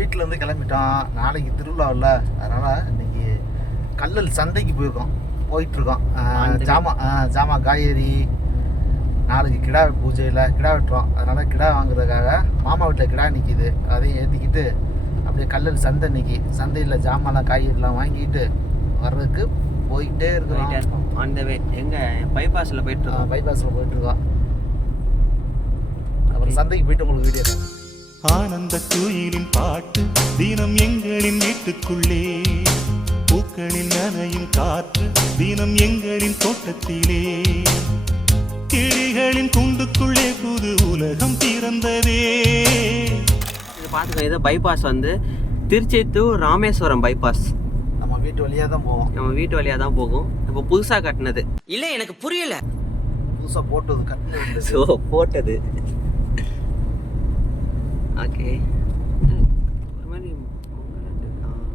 வீட்டிலேருந்து கிளம்பிட்டோம் நாளைக்கு திருவிழாவில் அதனால் இன்னைக்கு கல்லல் சந்தைக்கு போயிருக்கோம். போயிட்டுருக்கோம். ஜாமான் ஜாமான் காய்கறி நாளைக்கு கிடா பூஜையில் கிடா வெட்டுறோம். அதனால் கிடா வாங்குறதுக்காக மாமா வீட்டில் கிடா நிற்கிது அதையும் ஏற்றிக்கிட்டு அப்படியே கல்லல் சந்தை இன்னைக்கு. சந்தையில் ஜாமான்லாம் காய்கறிலாம் வாங்கிட்டு வர்றதுக்கு போயிட்டே இருக்கோம். ஆன் த வே எங்க? பைபாஸ்ல போயிட்டு இருக்கோம் பைபாஸில் போயிட்டுருக்கோம். அப்புறம் சந்தைக்கு போயிட்டு உங்களுக்கு வீடியோ ஆனந்த குயிலின் பாட்டு தினம் எங்களின் வீட்டுக்குள்ளே. பூக்களில் நனையும் காற்று தினம் எங்களின் தோட்டத்திலே. கிளிகளின் கூண்டுக்குள்ளே புது உலகம் பிறந்ததே. இது பாத்துக்கோ இது பைபாஸ் வந்து திருச்சி டு ராமேஸ்வரம் பைபாஸ் நம்ம வீட்டு வழியாக தான் போவோம். நம்ம வீட்டு வழியா தான் போகும். இப்போ புதுசா கட்டினது. இல்ல எனக்கு புரியல. புதுசாக போட்டது கட்டினது. ஸோ போட்டது. ஓகே ஒரு மாதிரி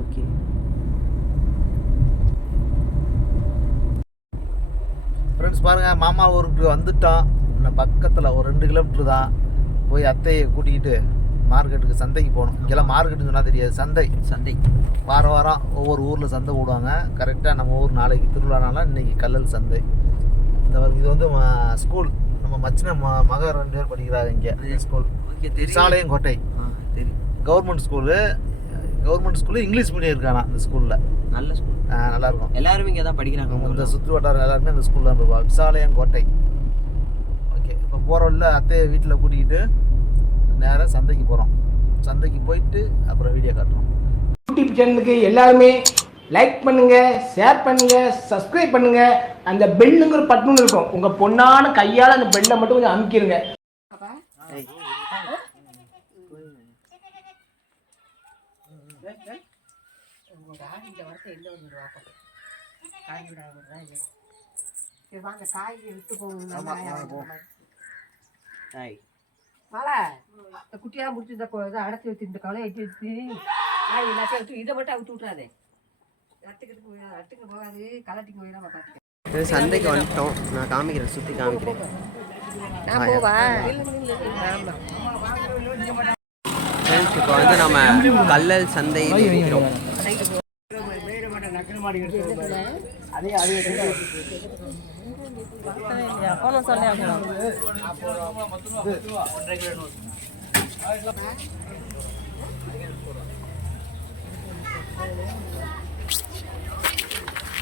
ஓகே ஃப்ரெண்ட்ஸ் பாருங்கள் மாமா ஊருக்கு வந்துட்டோம் இல்லை பக்கத்தில் ஒரு ரெண்டு கிலோமீட்டர் தான் போய் அத்தையை கூட்டிக்கிட்டு மார்க்கெட்டுக்கு சந்தைக்கு போகணும். இங்கெல்லாம் மார்க்கெட்டுன்னு சொன்னால் தெரியாது சந்தை. சந்தை. வாரம் வாரம் ஒவ்வொரு ஊரில் சந்தை போடுவாங்க. கரெக்டாக நம்ம ஊர் நாளைக்கு திருவிழானால இன்னைக்கு கல்லல் சந்தை. இந்த இது வந்து ஸ்கூல் நம்ம மச்சின ம மக ரெண்டு பேர் படிக்கிறாங்க இங்கே. ஸ்கூல் ஓகே தெரியும் சாலையும் கோட்டை. ஆ, தெரியும் government school government school English medium இருக்கானா இந்த ஸ்கூலில் நல்ல ஸ்கூல் நல்லாயிருக்கும் எல்லாருமே இங்கே தான் படிக்கிறாங்க இந்த சுற்று வட்டாரம் எல்லாருமே அந்த ஸ்கூலில் தான் போவா விசாலயம் கோட்டை. ஓகே இப்போ போகிற வழியில் அத்தையை வீட்டில் கூட்டிக்கிட்டு நேராக சந்தைக்கு போகிறோம் சந்தைக்கு போயிட்டு அப்புறம் வீடியோ காட்டுறோம். யூடியூப் சேனலுக்கு எல்லாருமே லைக் பண்ணுங்க ஷேர் பண்ணுங்க சப்ஸ்கிரைப் பண்ணுங்க. அந்த பெல்லுங்கிற பட்டன் இருக்கும். உங்க பொண்ணான கையால அந்த பெல்லை மட்டும் கொஞ்சம் அமுக்கிருங்க. சரி வாங்க காய்கறி விட்டு போகணும் குட்டியாக முடிச்சு இந்த அடைச்சி வச்சு இந்த கவலை எட்டி வச்சு காய் எல்லாத்தையும் விட்டு இதை மட்டும் அவுத்து விட்றாதே சந்தைக்கு வந்துட்டோம். நான் காமிக்கிறேன் சுற்றி காமிக்கிறேன். நான் போவா? இப்போ வந்து நம்ம கல்லல் சந்தையில் இருக்கிறோம்.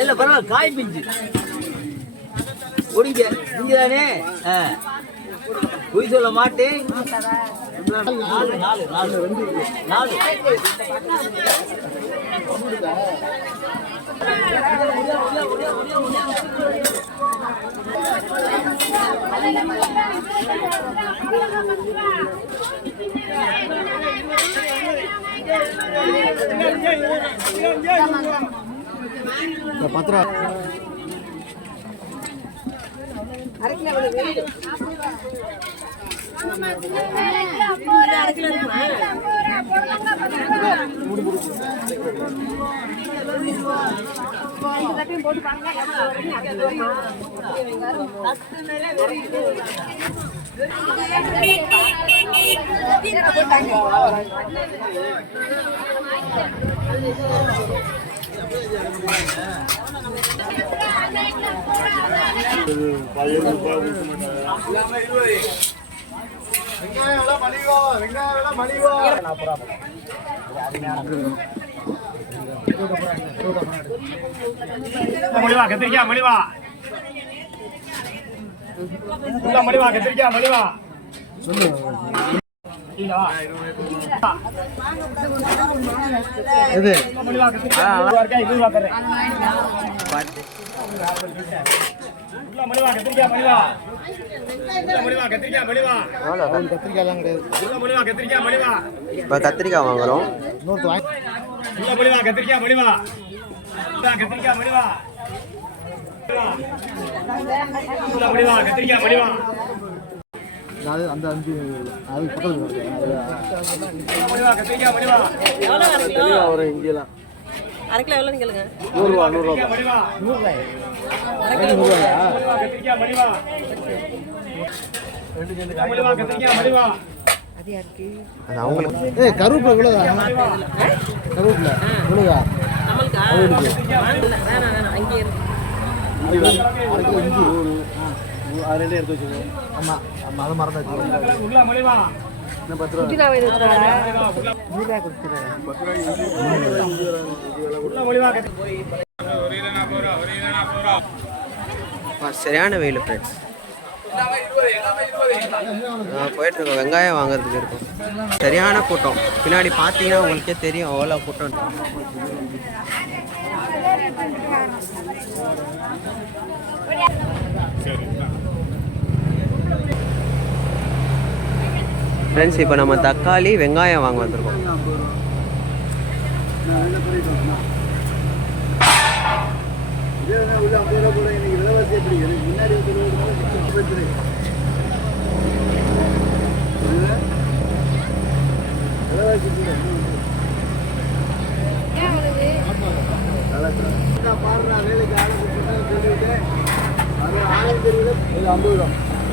இல்ல பரவாயில்ல காய் பிஞ்சு. ஒடிங்க நீங்க தானே பொய் சொல்ல மாட்டேன். நாலு நாலு நாலு. நாலு. பத்து ரூபா அரை மலிவா கத்திரிக்காய் மலிவா உள்ள மலிவா. கத்திரிக்காய் மலிவா இது மலிவா கத்திரிக்காய் இருபது ரூபா தரேன் பார்த்து உள்ள மலிவா கத்திரிக்காய் மலிவா ஒரு கத்திரிக்காயெல்லாம் கிடையாது இப்போ கத்திரிக்காய் வாங்குறோம் இன்னொருத்த வாங்கி அது அந்த அஞ்சு அது பக்கத்தில் ஒரு இங்கெல்லாம் அரை கிலோ எவ்வளோன்னு கேளுங்க. நூறுரூவா நூறுரூவா நூறுரூவாய் நூறுரூவாயா அது அவங்களுக்கு ஏய் கருவேப்பிலை இவ்வளோதா கருவேப்பிலை இவ்வளோதா நம்மளுக்கா வேணாம் வேணாம் வேணாம். அங்கேயே இருக்கு அரை கிலோ இஞ்சி. அது ரெண்டே எடுத்து வச்சுக்கோங்க ஆமாம் அதை மறந்தாச்சு சரியான வெயில் ஃப்ரெண்ட்ஸ் போயிட்டு இருக்கோம் வெங்காயம் வாங்குறதுக்கு இருக்கும். சரியான கூட்டம். பின்னாடி பார்த்தீங்கன்னா உங்களுக்கே தெரியும் அவ்வளோ கூட்டம். ஃப்ரெண்ட்ஸ் இப்போ நம்ம தக்காளி வெங்காயம் வாங்க வந்திருக்கோம்.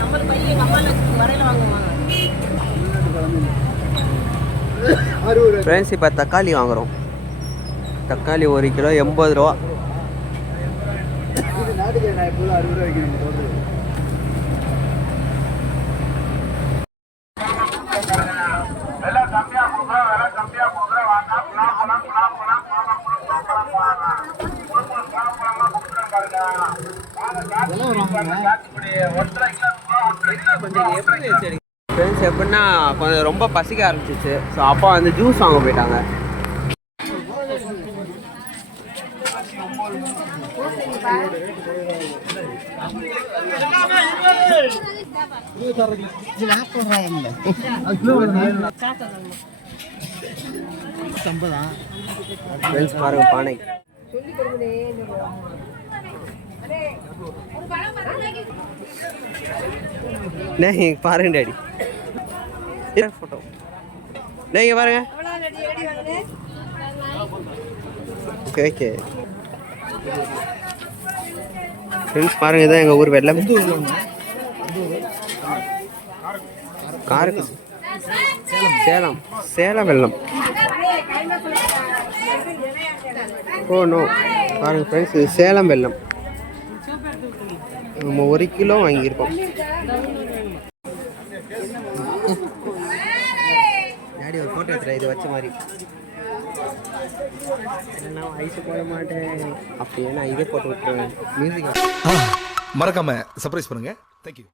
நம்மளுக்கு பையன் ஃப்ரெண்ட்ஸ் இப்போ தக்காளி வாங்குறோம். தக்காளி ஒரு கிலோ எண்பது ரூபா. ஃப்ரெண்ட்ஸ் எப்படின்னா கொஞ்சம் ரொம்ப பசிக்க ஆரம்பிச்சிச்சு. ஸோ அப்பா வந்து ஜூஸ் வாங்க போயிட்டாங்க. ஃப்ரெண்ட்ஸ் பாருங்க பானை. டேய் பாருங்க டாடி. ஃபோட்டோ டேய் பாருங்க. ஓகே ஓகே ஃப்ரெண்ட்ஸ் பாருங்க இதான் எங்கள் ஊர் வெள்ளம். காருக்கு. சேலம் சேலம் வெள்ளம். Oh, ஓ நோ பாருங்க ஃப்ரெண்ட்ஸ் இது சேலம் வெள்ளம். நம்ம ஒரு கிலோ வாங்கியிருக்கோம். டாடி ஒரு ஃபோட்டோ எடுத்துறேன் இது வச்ச மாதிரி. நான் ஐஸ் போட மாட்டேன். அப்படியே நான் இதே போட்டு விட்டுருவேன். மியூசிக் மறக்காம சர்ப்ரைஸ் பண்ணுங்க. தேங்க்யூ